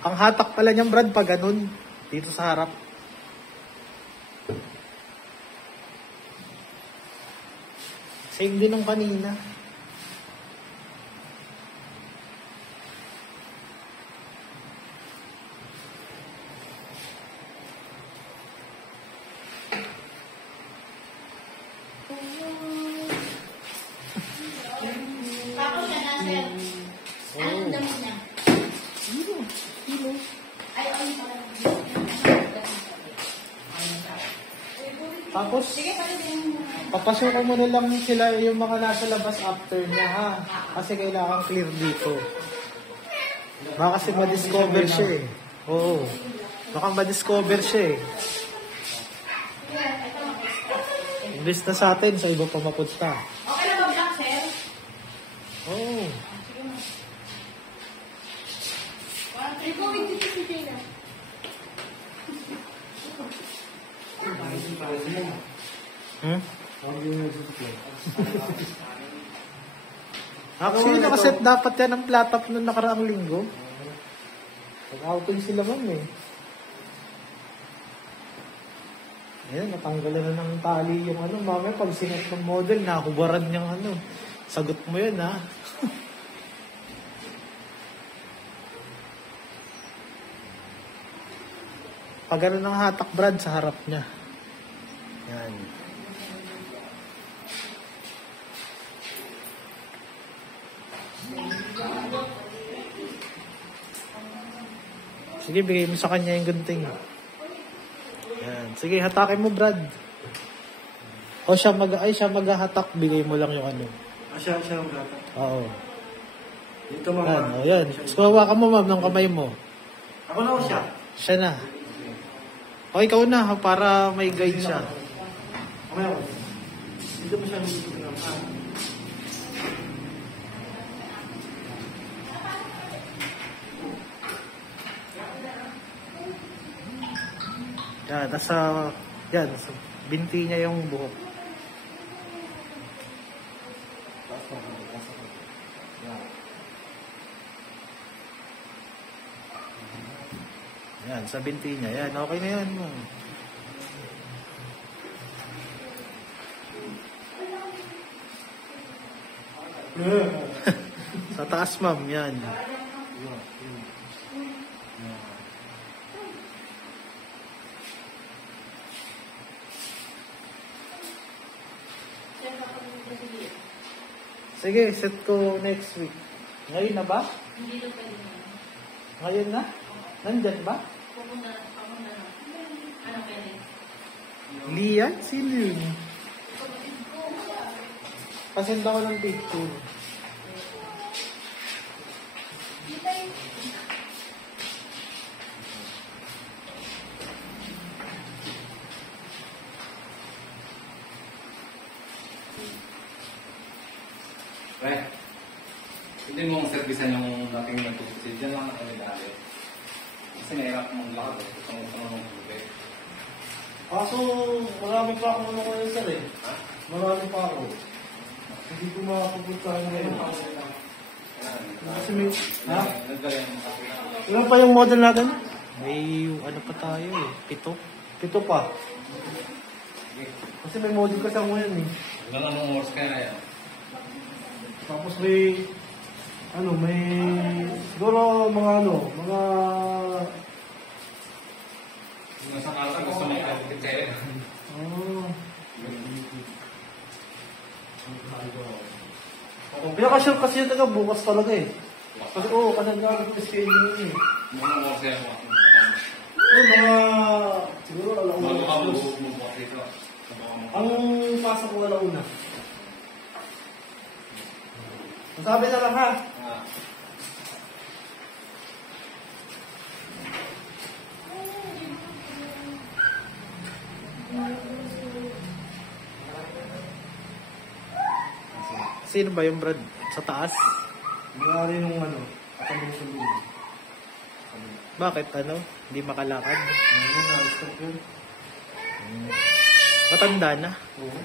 Ang hatak pala niyang Brad pag ganun. Dito sa harap. Same din nung kanina. Tapos na na, sir. Anong damit niya? Kilo. Ay, ay, Tapos, sige, pwede. papasukan mo na lang sila yung mga nasa labas after niya, ha? Kasi kailangan clear dito. Baka kasi ma-discover siya eh. Oo. Baka ma-discover siya eh. Imbis na sa atin, sa iba pa mapunta. Okay lang mag-block, sir? Oo. Recording dito si Tina. Hmm? Actually, nakaset dapat yan ang flat top nung nakaraang linggo. Pag-outing sila man eh. Ayan, natanggalan na ng tali yung ano. Mamaya pag sinet ng model, nakubaran niyang ano. Sagot mo yun ha. Pag ano ng hatak Brad sa harap niya. Yan. Sige, bigay mo sa kanya yung gunting. Yan. Sige, hatakin mo, Brad. O siya maghahatak, bigay mo lang yung ano. Siya ang gata. Oo. Dito mga... Yan, o yan. Sumawa ka mo, ma'am, ng kamay mo. Ako na o siya? Siya na. O, ikaw na, ha, para may guide siya. Okay ako. Dito mo siya nito ng Yan, nasa binti niya yung buhok. Yan, sa binti niya. Yan, okay na yan. Sa taas, ma'am. Yan. Sige, set ko next week. Ngayon na ba? Hindi na pwede na. Ngayon na? Nandyan ba? Pupunta na. Ano pwede? Lian? Sino yun? Pasenda ko ng picture. Right. Hindi mo servisan yung dating nagpupusid. Diyan lang ako nag-aalit. Kasi nahirap mong lakad. Gusto mo ng tubig. Kaso, marami pa akong ano ngayon, sir eh. Ha? Marami pa ako. Hindi ko makapuntahan ngayon. Kasi may... Ha? Nagdala yung makapit. Ilan pa yung model natin? May ano pa tayo eh. 7. 7 pa. Kasi may model kasi ako ngayon eh. Ilang anong oras kaya na yan? Tapos may... Ano, may... Siguro mga mga... Yung nasa kalta gusto mo ikapit sa'yo. Pinaka-sure kasi yung taga bukas talaga eh. Kasi kasi nagagawin ko schedule yun eh. Mga oras kaya mo. Mga... Siguro Bago ka alauna. buhok mo bukas dito. Ang pasok ko alauna. Sabi na lang ha. Sino ba yung Brad? Sa taas? Nangyari nung ano, katamang sa lulo. Bakit ano? Hindi makalakad? Ano na, stop yun? Matanda na? Oo.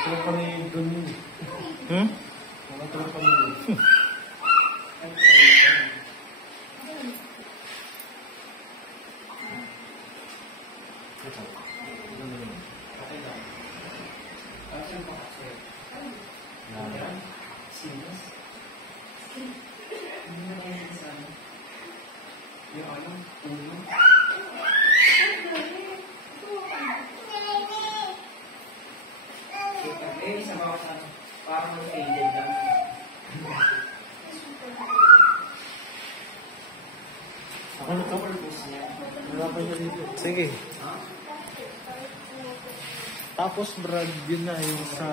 Natulog kami doon yun. Hmm? Natulog kami doon. siyang pakasya. Sinas? Yung ano? Uno? Isa ba sa parang faded lang. Ako nagka-purpose niya. Wala pa siya dito. Sige. Tapos Brad, yun na yung sa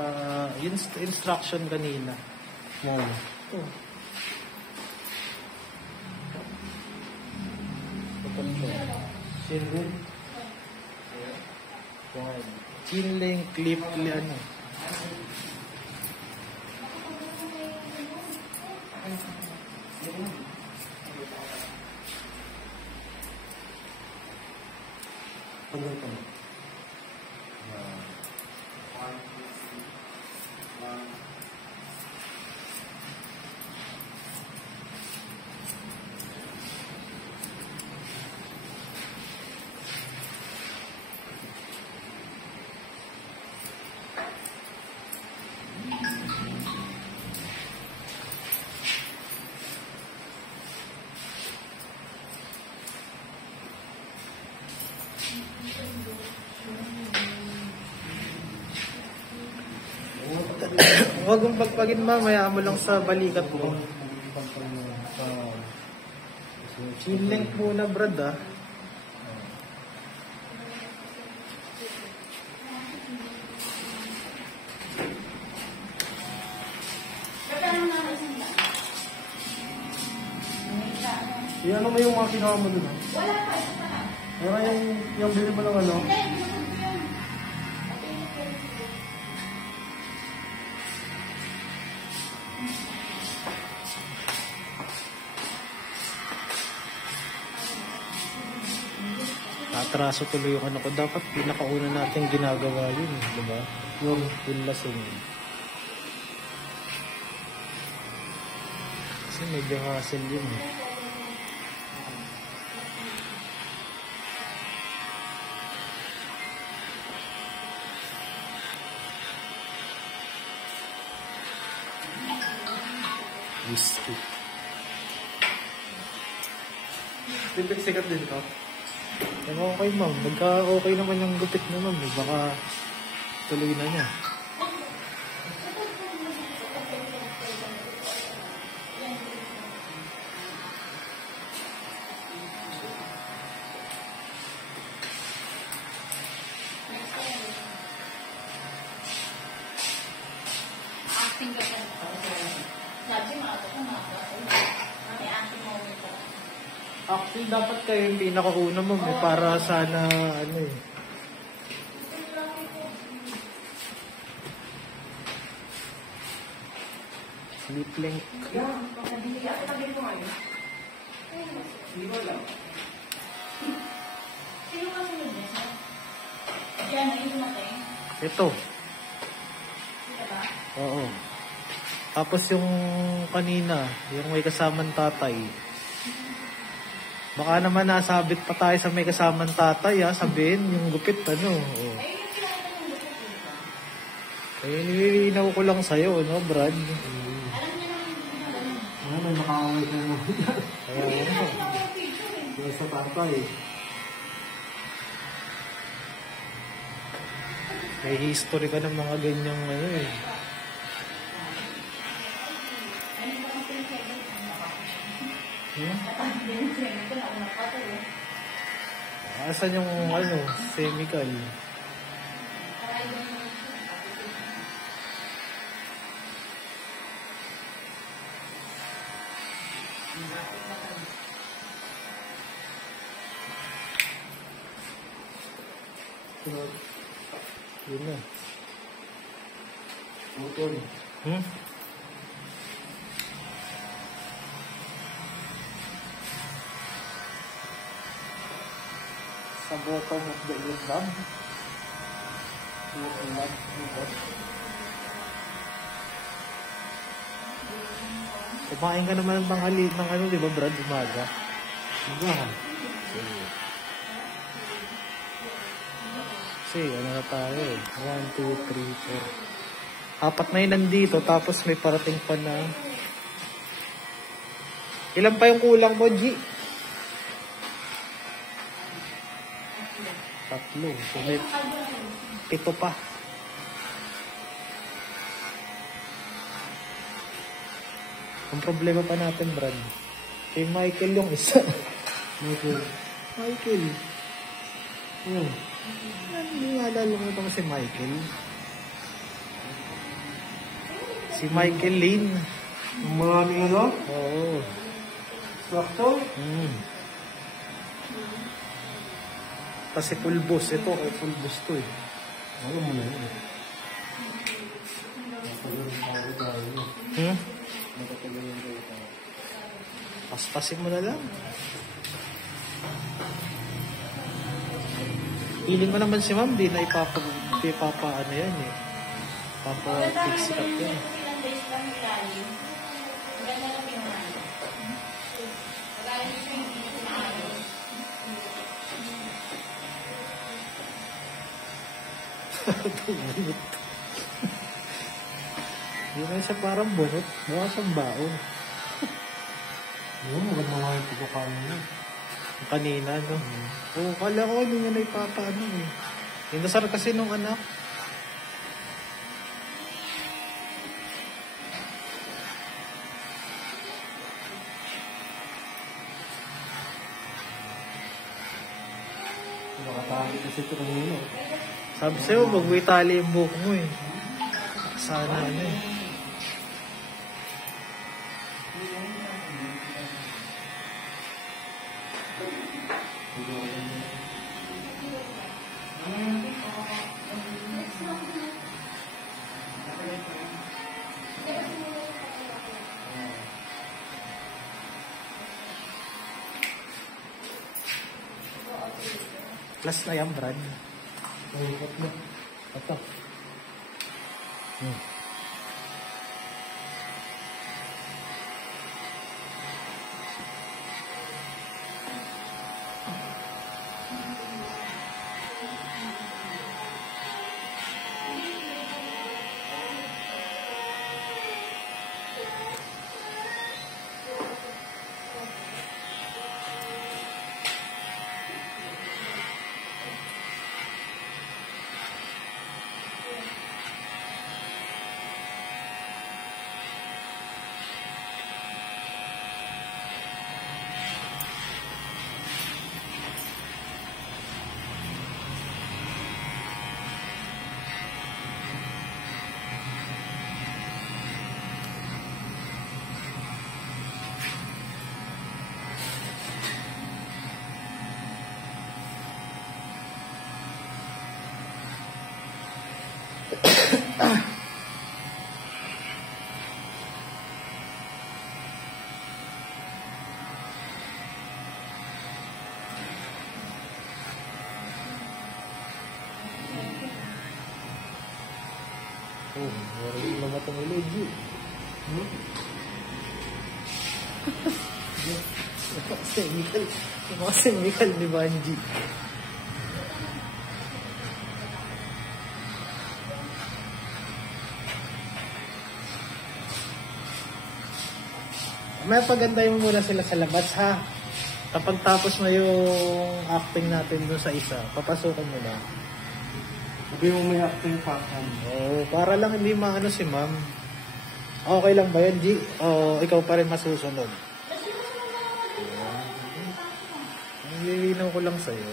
yung instruction kanina. Mo. Ito. Single. Chin link, clip, ano. Pagkakita mo. Huwag mong pagpagin mamaya mo lang sa balikat mo. Chin length muna Brad ah. Ano mo yung mga kinuha mo dun? Wala pa, isa pa lang. Ano yung bili mo ng ano? Hindi, binukod ko yun. Atraso tuloy yung ano ko. Dapat pinakauna natin ginagawa yun. Diba? Yung lasing. Kasi medyo hassle yun eh. Whiskey. Tipid sikat din ito. Okay ma'am, magka okay naman yung gupit na ma'am, baka tuloy na niya. Acting ka pa. Sabi, maaga ka, maaga. May acting moment ka. Actually, dapat kayo yung pinakauna ma'am, para sana, ano eh. Sleep link. Sino ka sunod niya? Diyan, ayun dumating. Ito. Diba ba? Oo. Tapos yung kanina, yung may kasamang tatay. Baka naman nasabit pa tayo sa may kasamang tatay, ha? Sabihin, yung gupit, ano. Oh. Ayun yung pinakita ng gusto ko. Eh, nililinaw ko lang sa'yo, no, Brad? Alam niya naman yung ganun. Ano, may makakaway ka mo. Kaya, Ayun, ano, nakita ko yung picture eh. Yung sa tatay. may history ka ng mga ganyang, ano eh. Ayun ba ang pinakita? Hmm? Ito na una pa to eh. Asan yung, ano, chemical? Yun na. Utol. Hmm? Sa bottom of the eardrum. Kumain ka naman ng tanghali ng ano, di ba Brad? Umaga. Diba? Kasi ano na tayo eh. 1, 2, 3, 4. Apat na yun nandito, tapos may parating pa na. Ilan pa yung kulang mo, G? 3. So, may 7 pa. Ang problema pa natin, Brad. Kay Michael yung isa. Michael. Hindi nga lalo mo si Michael. Si Michael Lane. Maraming ano? Oo. Sakto? Kasi full boss. Ito, full boss to eh. Ano mo na yun? Paspasin mo na lang. Feeling ko naman si ma'am, di na ipapa ano yan eh. Papa-fix it up yan. Ilang days lang ilalim. Ganda lang yung ano. Wala rin siya hindi kumain. Bunot. Yun na siya parang bunot. Mukha siyang baon. Yun, maganda nga yung pagkakain niya. Kanina, no? Oo, kala ko hindi niya na ipapaano eh. Inasar kasi nung anak. Nakatali kasi ito ng yun. Sabi sa'yo, wag mo itali yung buhok mo eh. Sana ano eh. Plus na yan, Brad. Ito. Oh, meron yung lamatang ilog. Nakasemical ni Banji. May pagandahin mo muna sila sa labas ha. Kapag tapos mo yung acting natin dun sa isa, papasukan mo na. Sabi mo may acting pattern. Oo, para lang hindi maano si ma'am. Okay lang ba yan, G? O ikaw pa rin masusunod? Ang lilinaw ko lang sa'yo.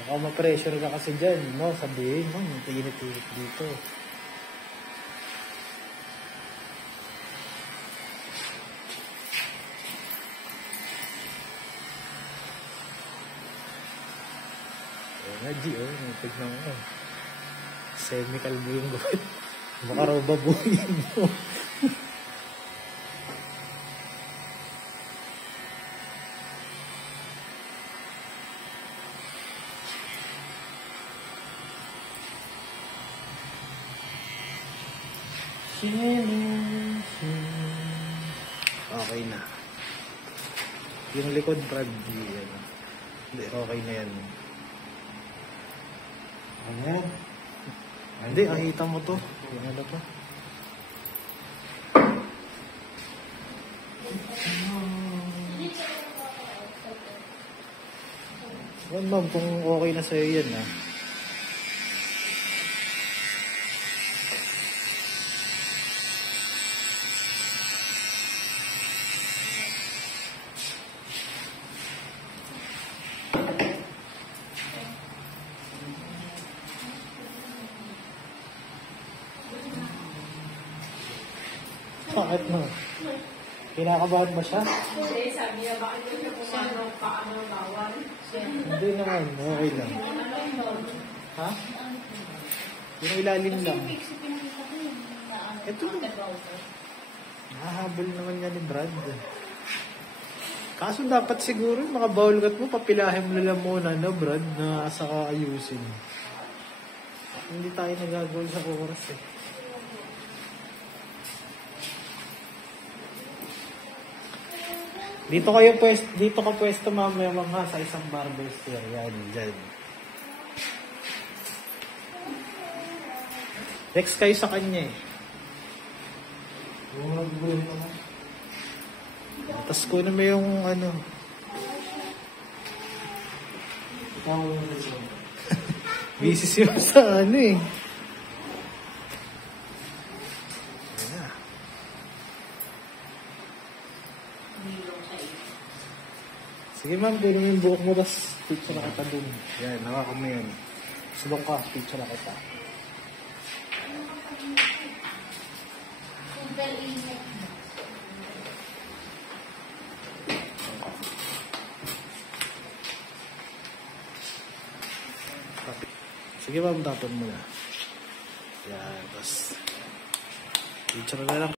Baka ma-pressure ka kasi dyan, no? Sabihin mo, tinit-tinit dito. Nga, G, oh. Tignan ko. Semi-kalbo yung gawin. Baka raw babuhin mo. Okay na. Yung likod, Brad, hindi, okay na yan. Ayan. Hindi, nakita mo to. Yung ano to. Yan ma'am, kung okay na sa'yo yan ha. Bakit mo? Kinakabahan ba siya? Hindi, sabi niya, bakit ko siya pumano, paano bawal? Hindi naman, okay lang. Ha? Yung ilalim lang. Ito. Nahahabol naman yan ni Brad. Kaso dapat siguro, mga bawalgat mo, papilahin mo na lang muna, no Brad, na saka ayusin. Hindi tayo nagagawal sa oras eh. Dito ka pwesto mamaya mga sa isang barber chair. Yan, dyan. Next kayo sa kanya eh. Tapos ko na may yung ano. Busy siya sa ano eh. Ayan na. Sige ma'am, doon yung buhok mo, tapos picture na kita dun. Yan, nakaka mo yun. Sulong ka, picture na kita. Sige ma'am, tapon mo na. Yan, tapos picture na lang.